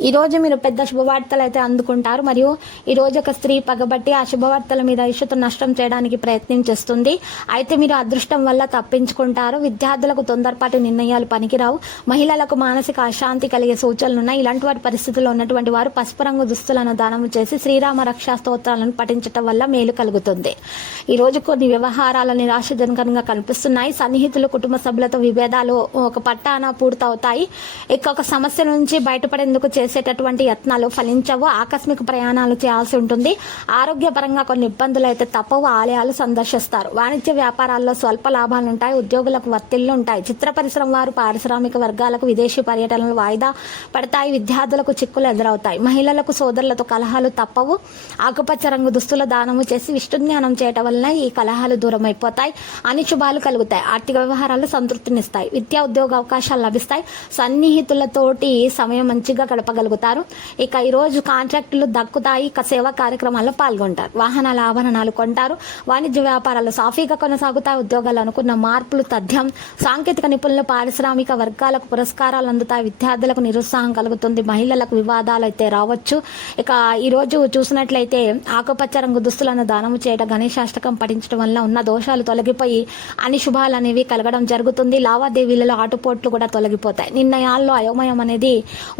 ఈరోజు మీరు పెద్ద శుభవార్తలు అయితే అందుకుంటారు. మరియు ఈ రోజు ఒక స్త్రీ పగబట్టి ఆ శుభవార్తల మీద ఇష్యూతో నష్టం చేయడానికి ప్రయత్నం చేస్తుంది. అయితే మీరు అదృష్టం వల్ల తప్పించుకుంటారు. విద్యార్థులకు తొందరపాటు నిర్ణయాలు పనికిరావు. మహిళలకు మానసిక అశాంతి కలిగే సూచనలు ఉన్నాయి. ఇలాంటి వారి పరిస్థితుల్లో ఉన్నటువంటి వారు పసుపు రంగు దుస్తులను దానం చేసి శ్రీరామ రక్షా స్తోత్రాలను పఠించడం వల్ల మేలు కలుగుతుంది. ఈరోజు కొన్ని వ్యవహారాల నిరాశజనకంగా కనిపిస్తున్నాయి. సన్నిహితులు కుటుంబ సభ్యులతో విభేదాలు ఒక పట్టాన పూర్తవుతాయి. ఇక ఒక సమస్య నుంచి బయటపడేందుకు చేసేటటువంటి యత్నాలు ఫలించవు. ఆకస్మిక ప్రయాణాలు చేయాల్సి ఉంటుంది. ఆరోగ్యపరంగా కొన్ని ఇబ్బందులు అయితే తప్పవు. ఆలయాలు సందర్శిస్తారు. వాణిజ్య వ్యాపారాల్లో స్వల్ప లాభాలు ఉంటాయి. ఉద్యోగులకు వత్తిళ్ళు ఉంటాయి. చిత్ర పరిశ్రమ వారు పారిశ్రామిక వర్గాలకు విదేశీ పర్యటనలు వాయిదా పడతాయి. విద్యార్థులకు చిక్కులు ఎదురవుతాయి. మహిళలకు సోదరులతో కలహాలు తప్పవు. ఆకుపచ్చ రంగు దుస్తుల దానము చేసి విష్ణుజ్ఞానం చేయటం వలన ఈ కలహాలు దూరం అయిపోతాయి అనిశుభాలు కలుగుతాయి. ఆర్థిక వ్యవహారాలు సంతృప్తినిస్తాయి. విద్యా ఉద్యోగ అవకాశాలు లభిస్తాయి. సన్నిహితులతోటి సమయం మంచిగా గడపగలుగుతారు ఇక ఈ రోజు కాంట్రాక్టులు దక్కుతాయి. ఇక సేవా కార్యక్రమాల్లో పాల్గొంటారు. వాహనాల ఆభరణాలు కొంటారు. వాణిజ్య వ్యాపారాలు సాఫీగా కొనసాగుతాయి. ఉద్యోగాలు అనుకున్న మార్పులు తథ్యం సాంకేతిక నిపుణులు పారిశ్రామిక వర్గాలకు పురస్కారాలు అందుతాయి. విద్యార్థులకు నిరుత్సాహం కలుగుతుంది. మహిళలకు వివాదాలు అయితే రావచ్చు. ఇక ఈ రోజు చూసినట్లయితే ఆకుపచ్చ రంగు దుస్తులను దానం చేయడం గణేశాష్టకం పఠించడం వల్ల ఉన్న దోషాలు తొలగిపోయి అన్ని శుభాలు అనేవి కలగడం జరుగుతుంది. లావాదేవీలలో ఆటుపోట్లు కూడా తొలగిపోతాయి. నిర్ణయాల్లో అయోమయం అనేది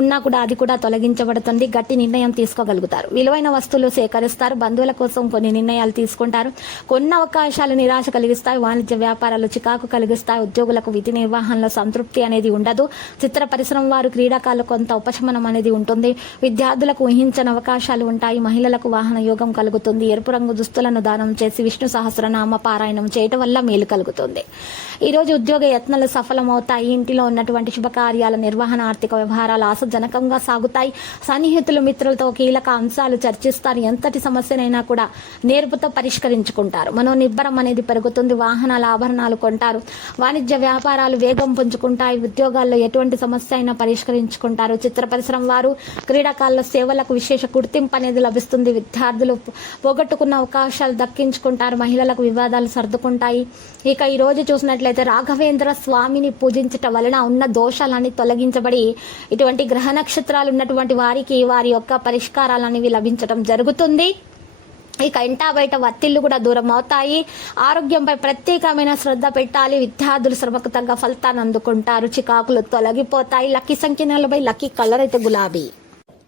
ఉన్నా కూడా అది కూడా కూడా తొలగించబడుతుంది. గట్టి నిర్ణయం తీసుకోగలుగుతారు. విలువైన వస్తువులు సేకరిస్తారు. బంధువుల కోసం కొన్ని నిర్ణయాలు తీసుకుంటారు. కొన్ని అవకాశాలు నిరాశ కలిగిస్తాయి. వాణిజ్య వ్యాపారాలు చికాకు కలిగిస్తాయి. ఉద్యోగులకు విధి నిర్వహణలో సంతృప్తి అనేది ఉండదు. చిత్ర పరిశ్రమ వారు క్రీడాకారులు కొంత ఉపశమనం అనేది ఉంటుంది. విద్యార్థులకు ఊహించని అవకాశాలు ఉంటాయి. మహిళలకు వాహన యోగం కలుగుతుంది. ఎరుపు రంగు దుస్తులను దానం చేసి విష్ణు సహస్రనామ పారాయణం చేయటం వల్ల మేలు కలుగుతుంది. ఈరోజు ఉద్యోగ యత్నాలు సఫలమవుతాయి. ఇంటిలో ఉన్నటువంటి శుభకార్యాల నిర్వహణ ఆర్థిక వ్యవహారాలు ఆశాజనకంగా సాగుతాయి సన్నిహితులు మిత్రులతో కీలక అంశాలు చర్చిస్తారు. ఎంతటి సమస్యనైనా కూడా నేర్పుతో పరిష్కరించుకుంటారు. మనో నిబ్బరం అనేది పెరుగుతుంది. వాహనాల ఆభరణాలు కొంటారు. వాణిజ్య వ్యాపారాలు వేగం పుంజుకుంటాయి. ఉద్యోగాల్లో ఎటువంటి సమస్య అయినా పరిష్కరించుకుంటారు. చిత్ర పరిశ్రమ వారు క్రీడాకారుల సేవలకు విశేష గుర్తింపు అనేది లభిస్తుంది. విద్యార్థులు పోగొట్టుకున్న అవకాశాలు దక్కించుకుంటారు. మహిళలకు వివాదాలు సర్దుకుంటాయి. ఇక ఈ రోజు చూసినట్లయితే రాఘవేంద్ర స్వామిని పూజించటం వలన ఉన్న దోషాలన్నీ తొలగించబడి ఇటువంటి గ్రహ నక్షత్ర అవసరాలు ఉన్నటువంటి వారికి వారి యొక్క పరిష్కారాలు అనేవి లభించడం జరుగుతుంది. ఇక ఇంటా బయట వత్తిళ్ళు కూడా దూరం అవుతాయి ఆరోగ్యంపై ప్రత్యేకమైన శ్రద్ధ పెట్టాలి. విద్యార్థులు శ్రమకు తగ్గ ఫలితాన్ని అందుకుంటారు. చికాకులు తొలగిపోతాయి. లక్కీ సంఖ్య నలభై లక్కీ కలర్ అయితే గులాబీ.